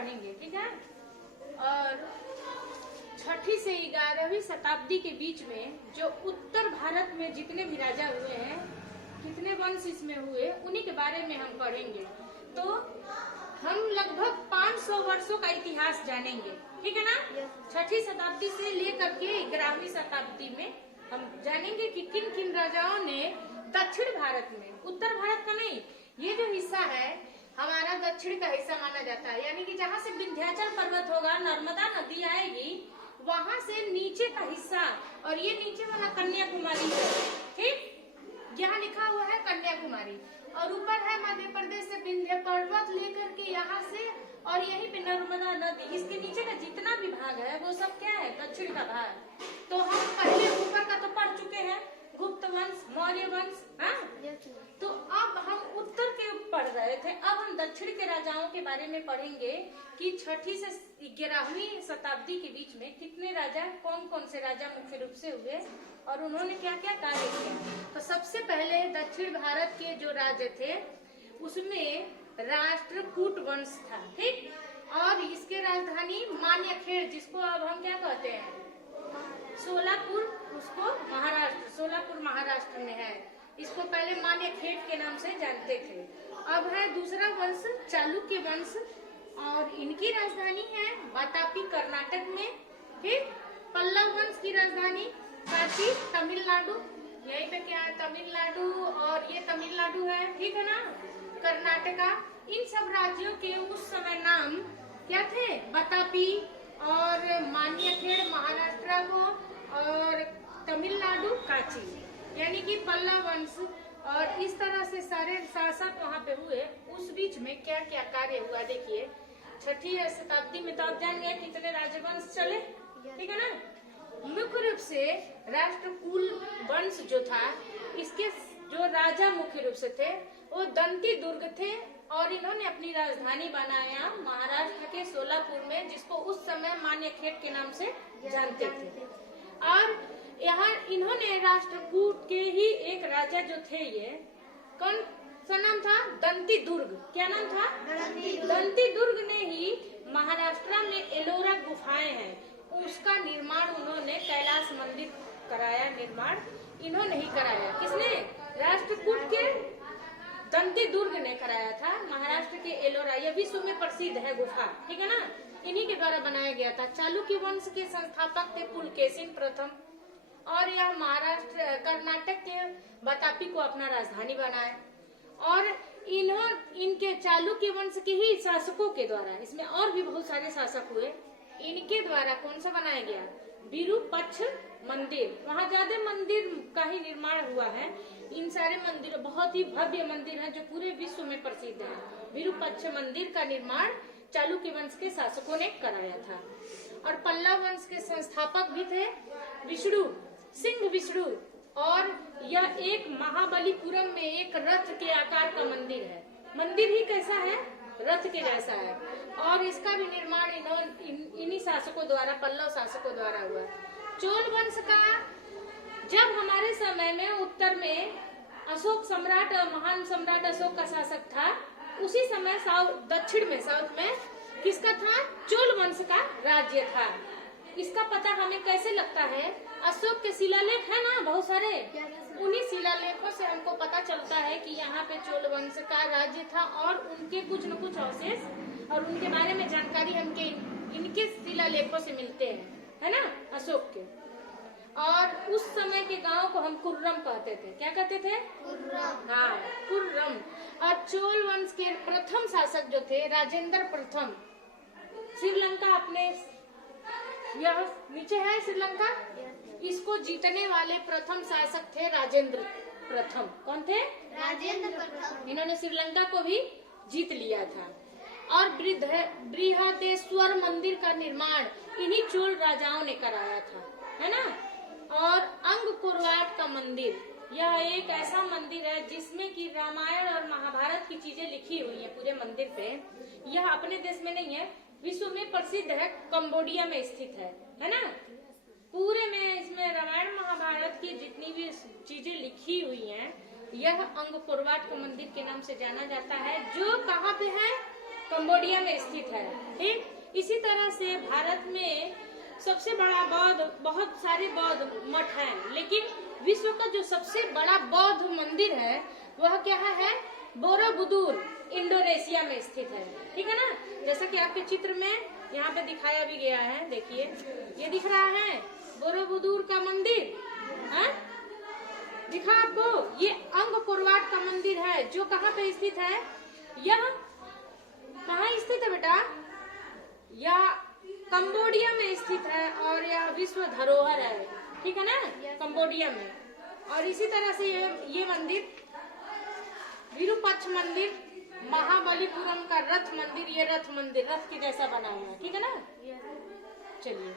पढ़ेंगे, ठीक है। और 6वीं से 11वीं शताब्दी के बीच में जो उत्तर भारत में जितने भी राजा हुए हैं, कितने वंश इसमें हुए, उन्हीं के बारे में हम पढ़ेंगे। तो हम लगभग 500 वर्षों का इतिहास जानेंगे, ठीक है ना। 6वीं शताब्दी से लेकर के 11वीं शताब्दी में हम जानेंगे कि किन किन राजाओं ने दक्षिण भारत में, उत्तर भारत का नहीं, ये जो हिस्सा है हमारा दक्षिण का हिस्सा माना जाता है, यानी कि जहाँ से विंध्याचल पर्वत होगा, नर्मदा नदी आएगी, वहां से नीचे का हिस्सा, और ये नीचे वाला कन्याकुमारी है, ठीक। यहाँ लिखा हुआ है कन्याकुमारी, और ऊपर है मध्य प्रदेश से विंध्य पर्वत लेकर के यहाँ से, और यहीं पे नर्मदा नदी, इसके नीचे का जितना भी भाग है वो सब क्या है, दक्षिण का भाग। तो हम पहले ऊपर का तो पढ़ चुके हैं, गुप्त वंश, मौर्य वंश, हाँ। तो अब हम उत्तर के पढ़ रहे थे, अब हम दक्षिण के राजाओं के बारे में पढ़ेंगे कि 6वीं से 11वीं शताब्दी के बीच में कितने राजा, कौन कौन से राजा मुख्य रूप से हुए और उन्होंने क्या क्या कार्य किया। तो सबसे पहले दक्षिण भारत के जो राजा थे उसमें राष्ट्रकूट वंश था, ठीक। और इसके राजधानी मान्यखेड़, जिसको अब हम क्या कहते हैं, सोलापुर, उसको महाराष्ट्र, सोलापुर महाराष्ट्र में है। इसको पहले मान्यखेड़ के नाम से जानते थे। अब है दूसरा वंश चालुक्य वंश, और इनकी राजधानी है वातापी कर्नाटक में, ठीक। पल्लव वंश की राजधानी काशी, तमिलनाडु, यहीं पे क्या है, तमिलनाडु, और ये तमिलनाडु है, ठीक है ना, कर्नाटका। इन सब राज्यों के उस समय नाम क्या थे, वातापी और मान्यखेड़ महाराष्ट्र को, और तमिलनाडु काची, यानी कि पल्लव वंश। और इस तरह से सारे शासक वहाँ पे हुए। उस बीच में क्या क्या कार्य हुआ देखिए। 6वीं शताब्दी में तो आप जान गए कितने राजवंश चले, ठीक है ना। मुख्य रूप से राष्ट्रकूल वंश जो था, इसके जो राजा मुख्य रूप से थे वो दंती दुर्ग थे, और इन्होंने अपनी राजधानी बनाया महाराष्ट्र के सोलापुर में, जिसको उस समय मान्यखेड़ के नाम से जानते थे। और यहाँ इन्होंने राष्ट्रकूट के ही एक राजा जो थे, ये कौन सा नाम था, दंती दुर्ग, क्या नाम था, दंती दुर्ग ने ही महाराष्ट्र में एलोरा गुफाएं हैं, उसका निर्माण उन्होंने, कैलाश मंदिर कराया, निर्माण इन्होंने ही कराया। किसने, राष्ट्रकूट के दंती दुर्ग ने कराया था। महाराष्ट्र के एलोरा, यह विश्व में प्रसिद्ध है गुफा, ठीक है ना, इन्हीं के द्वारा बनाया गया था। चालुक्य वंश के संस्थापक थे पुलकेशिन प्रथम, और यह महाराष्ट्र कर्नाटक के वातापी को अपना राजधानी बनाया। और इनके चालुक्य वंश के ही शासकों के द्वारा, इसमें और भी बहुत सारे शासक हुए, इनके द्वारा कौन सा बनाया गया, विरूपक्ष मंदिर। वहाँ ज्यादा मंदिर का ही निर्माण हुआ है। इन सारे मंदिर बहुत ही भव्य मंदिर हैं जो पूरे विश्व में प्रसिद्ध है। विरूपक्ष मंदिर का निर्माण चालुक्य वंश के शासकों ने कराया था। और पल्लव वंश के संस्थापक भी थे विष्णु सिंह विष्णु, और यह एक महाबलीपुरम में एक रथ के आकार का मंदिर है। मंदिर ही कैसा है, रथ के जैसा है। और इसका भी निर्माण इन्हीं शासकों द्वारा, पल्लव शासकों द्वारा हुआ। चोल वंश का, जब हमारे समय में उत्तर में अशोक सम्राट, महान सम्राट अशोक का शासक था, उसी समय दक्षिण में, साउथ में किसका था, चोल वंश का राज्य था। इसका पता हमें कैसे लगता है, अशोक के शिलालेख है ना बहुत सारे, उन्हीं शिलालेखों से हमको पता चलता है कि यहाँ पे चोल वंश का राज्य था, और उनके कुछ न कुछ अवशेष और उनके बारे में जानकारी हमके इनके शिलालेखों से मिलते हैं, है ना, अशोक के। और उस समय के गांव को हम कुर्रम कहते थे। क्या कहते थे, कुर्रम, हाँ कुर्रम। और चोल वंश के प्रथम शासक जो थे राजेंद्र प्रथम, श्रीलंका, अपने यह नीचे है श्रीलंका, इसको जीतने वाले प्रथम शासक थे राजेंद्र प्रथम। कौन थे, राजेंद्र प्रथम। इन्होंने श्रीलंका को भी जीत लिया था। और बृहदेश्वर मंदिर का निर्माण इन्हीं चोल राजाओं ने कराया था, है ना। और अंगकोरवाट का मंदिर, यह एक ऐसा मंदिर है जिसमें कि रामायण और महाभारत की चीजें लिखी हुई है पूरे मंदिर पे। यह अपने देश में नहीं है, विश्व में प्रसिद्ध है, कंबोडिया में स्थित है ना। पूरे में इसमें रामायण महाभारत की जितनी भी चीजें लिखी हुई हैं, यह अंगकोरवाट का मंदिर के नाम से जाना जाता है, जो कहाँ पे है, कंबोडिया में स्थित है। ठीक, इसी तरह से भारत में सबसे बड़ा बौद्ध, बहुत सारे बौद्ध मठ हैं, लेकिन विश्व का जो सबसे बड़ा बौद्ध मंदिर है वह क्या है? बोरोबुदुर, इंडोनेशिया में स्थित है। ठीक है ना, जैसा कि आपके चित्र में यहाँ पे दिखाया भी गया है। देखिए, ये दिख रहा है बोरोबुदुर का मंदिर, है? दिखा आपको? ये अंगकोरवाट का मंदिर है, जो कहाँ पे स्थित है? यह कहाँ स्थित है बेटा? यह कंबोडिया में स्थित है और यह विश्व धरोहर है। ठीक है ना, कंबोडिया में। और इसी तरह से ये मंदिर विरूपाक्ष मंदिर, महाबलीपुरम का रथ मंदिर, ये रथ मंदिर रथ के जैसा बना हुआ है। ठीक है ना, चलिए।